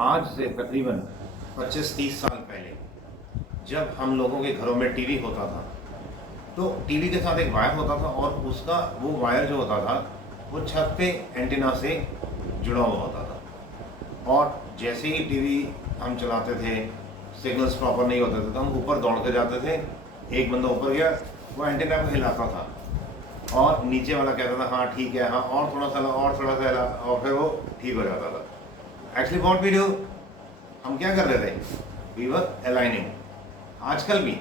आज से तकरीबन 25-30 साल पहले जब हम लोगों के घरों में टीवी होता था तो टीवी के साथ एक वायर होता था और उसका वो वायर जो होता था वो छत पे एंटीना से जुड़ा हुआ होता था। और जैसे ही टीवी हम चलाते थे, सिग्नल्स प्रॉपर नहीं होते थे तो हम ऊपर दौड़ते जाते थे। एक बंदा ऊपर गया, वो एंटीना को हिलाता था और नीचे वाला कहता था हाँ ठीक है, हाँ और थोड़ा सा हिला, और थोड़ा सा हिला, और फिर वो ठीक हो जाता था। एक्चुअली व्हाट वी डू, हम क्या कर रहे थे, वी वर अलाइनिंग। आजकल भी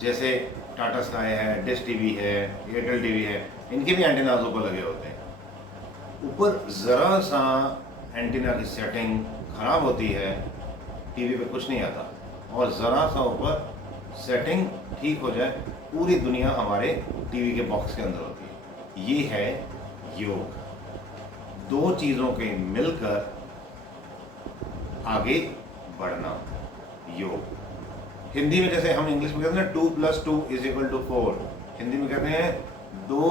जैसे टाटा स्काई है, डिश टीवी है, एयरटेल टीवी है, इनके भी एंटीनाज ऊपर लगे होते हैं। ऊपर ज़रा सा एंटीना की सेटिंग ख़राब होती है, टीवी पे कुछ नहीं आता, और ज़रा सा ऊपर सेटिंग ठीक हो जाए, पूरी दुनिया हमारे टीवी के बॉक्स के अंदर होती है। ये है योग। दो चीज़ों के मिलकर आगे बढ़ना, योग। हिंदी में जैसे हम इंग्लिश में कहते हैं 2+2 = 4, हिंदी में कहते हैं 2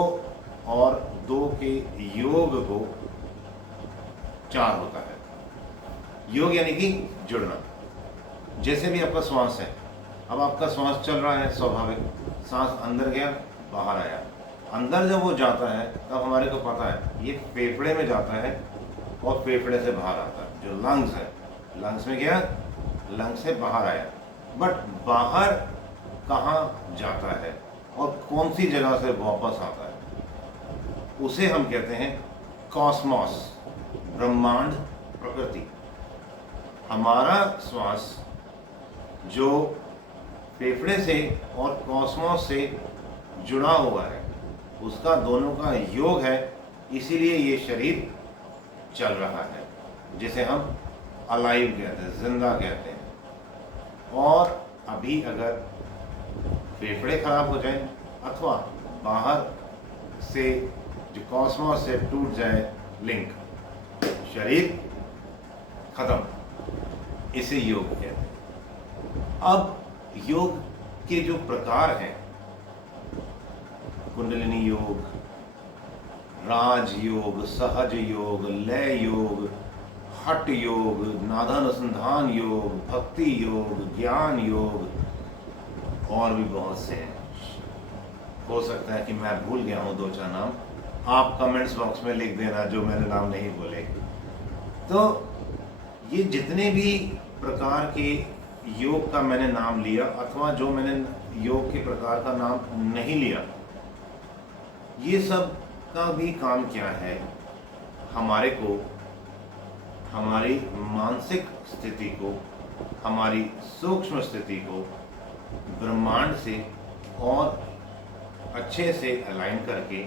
और 2 के योग को 4 होता है। योग यानी कि जुड़ना। जैसे भी आपका श्वास है, अब आपका श्वास चल रहा है स्वाभाविक, सांस अंदर गया बाहर आया, अंदर जब वो जाता है तब हमारे को पता है ये फेफड़े में जाता है और फेफड़े से बाहर आता है। जो लंग्स है, लंग्स में गया, लंग्स से बाहर आया, बट बाहर कहाँ जाता है और कौन सी जगह से वापस आता है, उसे हम कहते हैं कॉस्मॉस, ब्रह्मांड, प्रकृति। हमारा श्वास जो फेफड़े से और कॉस्मॉस से जुड़ा हुआ है, उसका दोनों का योग है, इसीलिए ये शरीर चल रहा है, जिसे हम अलाइव कहते हैं, जिंदा कहते हैं। और अभी अगर फेफड़े खराब हो जाए अथवा बाहर से जो कॉस्मॉस से टूट जाए लिंक, शरीर खत्म, इसे योग कहते हैं। अब योग के जो प्रकार हैं, कुंडलिनी योग, राज योग, सहज योग, लय योग, हठ योग, नादानुसंधान योग, भक्ति योग, ज्ञान योग, और भी बहुत से हैं। हो सकता है कि मैं भूल गया हूँ 2-4 नाम, आप कमेंट्स बॉक्स में लिख देना जो मैंने नाम नहीं बोले। तो ये जितने भी प्रकार के योग का मैंने नाम लिया अथवा जो मैंने योग के प्रकार का नाम नहीं लिया, ये सब का भी काम क्या है, हमारे को, हमारी मानसिक स्थिति को, हमारी सूक्ष्म स्थिति को ब्रह्मांड से और अच्छे से अलाइन करके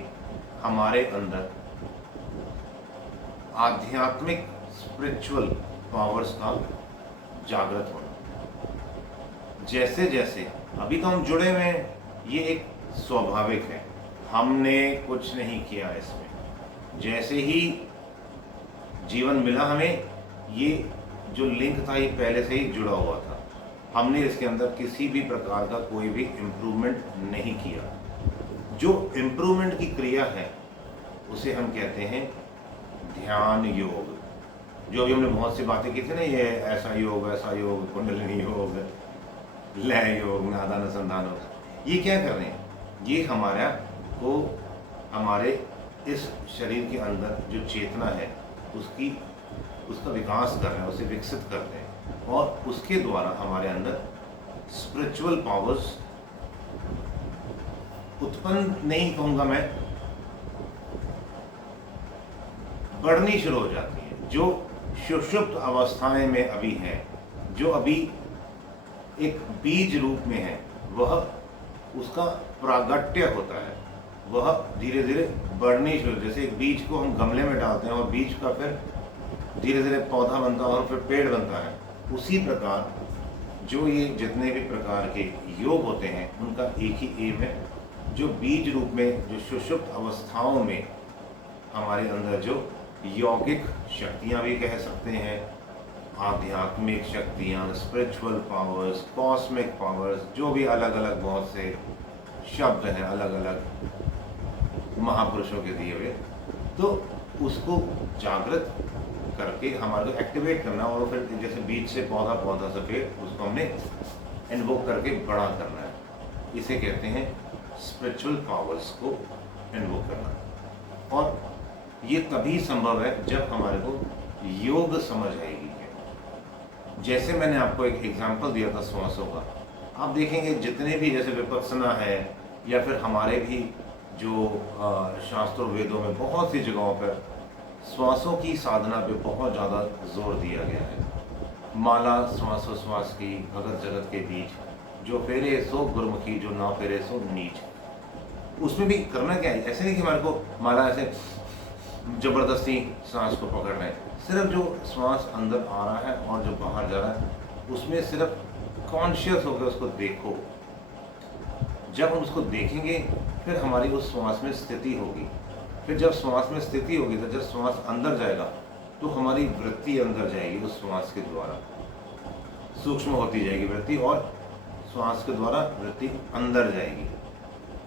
हमारे अंदर आध्यात्मिक स्पिरिचुअल पावर्स का जागृत होना। जैसे जैसे अभी तो हम जुड़े हुए हैं, ये एक स्वाभाविक है, हमने कुछ नहीं किया इसमें। जैसे ही जीवन मिला हमें, ये जो लिंक था ये पहले से ही जुड़ा हुआ था, हमने इसके अंदर किसी भी प्रकार का कोई भी इम्प्रूवमेंट नहीं किया। जो इम्प्रूवमेंट की क्रिया है उसे हम कहते हैं ध्यान योग। जो अभी हमने बहुत सी बातें की थी ना, ये ऐसा योग, वैसा योग, कुंडलिनी योग, लय योग, नादानुसंधान योग, ये क्या कर रहे हैं, ये हमारा को हमारे इस शरीर के अंदर जो चेतना है उसका विकास कर रहे हैं, उसे विकसित करते हैं, और उसके द्वारा हमारे अंदर स्पिरिचुअल पावर्स उत्पन्न नहीं कहूँगा मैं, बढ़नी शुरू हो जाती है। जो सुषुप्त अवस्थाएं में अभी है, जो अभी एक बीज रूप में है, वह उसका प्रागट्य होता है, वह धीरे धीरे बढ़नी शुरू। जैसे एक बीज को हम गमले में डालते हैं और बीज का फिर धीरे धीरे पौधा बनता है और फिर पेड़ बनता है, उसी प्रकार जो ये जितने भी प्रकार के योग होते हैं उनका एक ही एम है, जो बीज रूप में, जो सुषुप्त अवस्थाओं में हमारे अंदर जो यौगिक शक्तियाँ भी कह सकते हैं, आध्यात्मिक शक्तियाँ, स्पिरिचुअल पावर्स, कॉस्मिक पावर्स, जो भी अलग अलग बहुत से शब्द हैं अलग अलग महापुरुषों के दिए हुए, तो उसको जागृत करके हमारे को एक्टिवेट करना, और फिर जैसे बीज से पौधा, पौधा से पेड़, उसको हमने इन्वोक करके बड़ा करना है। इसे कहते हैं स्पिरिचुअल पावर्स को इन्वोक करना। और ये तभी संभव है जब हमारे को योग समझ आएगी। जैसे मैंने आपको एक एग्जांपल दिया था श्वासों का, आप देखेंगे जितने भी जैसे विपස්සना है या फिर हमारे भी जो शास्त्रों वेदों में बहुत सी जगहों पर श्वासों की साधना पे बहुत ज़्यादा जोर दिया गया है। माला श्वासोश्वास की भगत जगत के बीच, जो फेरे सो गुरमुखी, जो ना फेरे सो नीच। उसमें भी करना क्या है, ऐसे नहीं कि हमारे को माला ऐसे जबरदस्ती सांस को पकड़ना है। सिर्फ जो श्वास अंदर आ रहा है और जो बाहर जा रहा है, उसमें सिर्फ कॉन्शियस होकर उसको देखो। जब हम उसको देखेंगे फिर हमारी उस श्वास में स्थिति होगी। फिर जब श्वास में स्थिति होगी तो जब श्वास अंदर जाएगा तो हमारी वृत्ति अंदर जाएगी, उस श्वास के द्वारा सूक्ष्म होती जाएगी वृत्ति, और श्वास के द्वारा वृत्ति अंदर जाएगी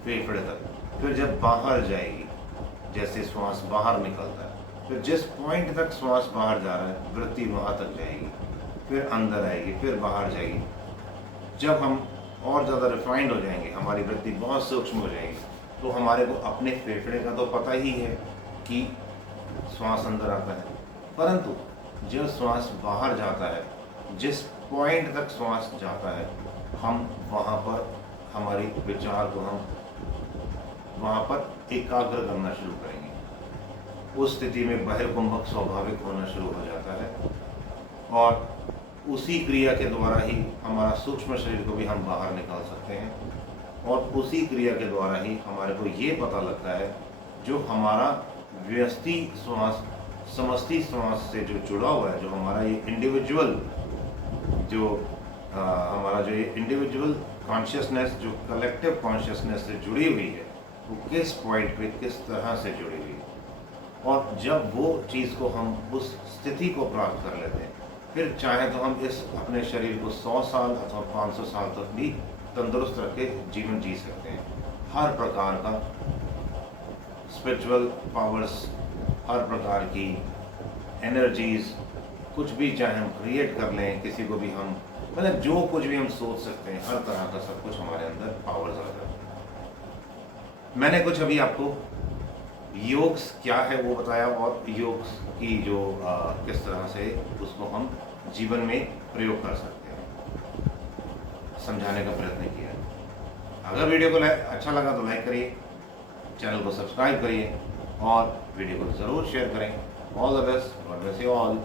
फेफड़े तक। फिर जब बाहर जाएगी, जैसे श्वास बाहर निकलता है, फिर जिस पॉइंट तक श्वास बाहर जा रहा है वृत्ति वहाँ तक जाएगी, फिर अंदर आएगी, फिर बाहर जाएगी। जब हम और ज़्यादा रिफाइंड हो जाएंगे, हमारी वृत्ति बहुत सूक्ष्म हो जाएगी, तो हमारे को अपने फेफड़े का तो पता ही है कि श्वास अंदर आता है, परंतु जब श्वास बाहर जाता है, जिस पॉइंट तक श्वास जाता है, हम वहाँ पर हमारी विचार को हम वहाँ पर एकाग्र करना शुरू करेंगे। उस स्थिति में बहिर्कुंभक स्वाभाविक होना शुरू हो जाता है, और उसी क्रिया के द्वारा ही हमारा सूक्ष्म शरीर को भी हम बाहर निकाल सकते हैं, और उसी क्रिया के द्वारा ही हमारे को ये पता लगता है जो हमारा व्यष्टि श्वास समष्टि श्वास से जो जुड़ा हुआ है, जो हमारा ये इंडिविजुअल हमारा जो ये इंडिविजुअल कॉन्शियसनेस, जो कलेक्टिव कॉन्शियसनेस से जुड़ी हुई है, वो किस पॉइंट पे किस तरह से जुड़ी हुई है। और जब वो चीज़ को हम उस स्थिति को प्राप्त कर लेते हैं, फिर चाहे तो हम इस अपने शरीर को 100 साल अथवा 500 साल तक भी तंदुरुस्त रख के जीवन जी सकते हैं। हर प्रकार का स्पिरिचुअल पावर्स, हर प्रकार की एनर्जीज, कुछ भी चाहे हम क्रिएट कर लें, किसी को भी हम मतलब जो कुछ भी हम सोच सकते हैं, हर तरह का सब कुछ हमारे अंदर पावर्स आ जाते हैं। मैंने कुछ अभी आपको योग क्या है वो बताया, और योग की जो किस तरह से उसको हम जीवन में प्रयोग कर सकते हैं, समझाने का प्रयत्न किया। अगर वीडियो को अच्छा लगा तो लाइक करिए, चैनल को सब्सक्राइब करिए, और वीडियो को ज़रूर शेयर करें। All the best, God bless you all.